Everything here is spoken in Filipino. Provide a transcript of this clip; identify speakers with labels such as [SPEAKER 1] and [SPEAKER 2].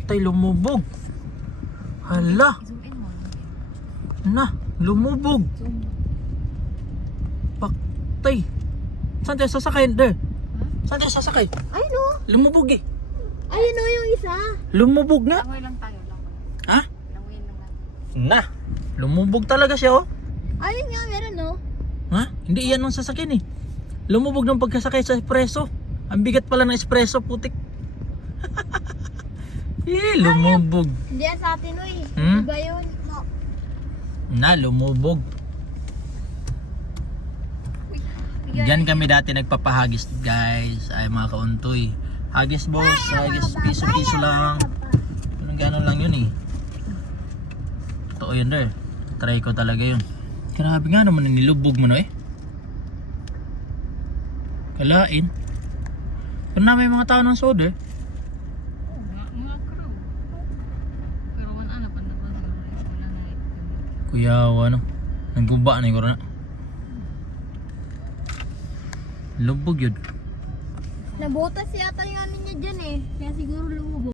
[SPEAKER 1] Tay, lumubog. Hala.
[SPEAKER 2] Zoom in mo.
[SPEAKER 1] Na, lumubog.
[SPEAKER 2] Zoom.
[SPEAKER 1] Tay. Saan tayo sasakay? Der.
[SPEAKER 2] Ha?
[SPEAKER 1] Saan tayo sasakay?
[SPEAKER 3] Ay no.
[SPEAKER 1] Lumubog eh.
[SPEAKER 3] Ayun o yung isa.
[SPEAKER 1] Lumubog nga.
[SPEAKER 2] Langoy lang tayo.
[SPEAKER 1] Ha?
[SPEAKER 2] Langoyin lang natin.
[SPEAKER 1] Na. Lumubog talaga siya oh.
[SPEAKER 3] Ayun nga, meron no.
[SPEAKER 1] Ha? Hindi yan ang sasakyan eh. Lumubog ng pagkasakay sa espresso. Ang bigat pala ng espresso, putik. Lumubog.
[SPEAKER 3] Hindi yan sa atin o eh.
[SPEAKER 1] Hmm?
[SPEAKER 3] Iba yun. No.
[SPEAKER 1] Na, lumubog. Diyan kami dati nagpapahagis guys. Ay mga kauntoy. Hagis boss, hagis piso-piso lang. Ganun lang yun eh. Totoo yun der. Try ko talaga yun. Grabe nga naman, nilubog mo na eh. Kalain. Pero na may mga tao ng soda eh.
[SPEAKER 2] Mga crew. Pero wala na pa na ba? Wala na ito.
[SPEAKER 1] Kuya, ano? Nagguba na yung corona. Lubog yun.
[SPEAKER 3] Nabutas yata yung ano niya dyan eh. Kaya siguro lumubog.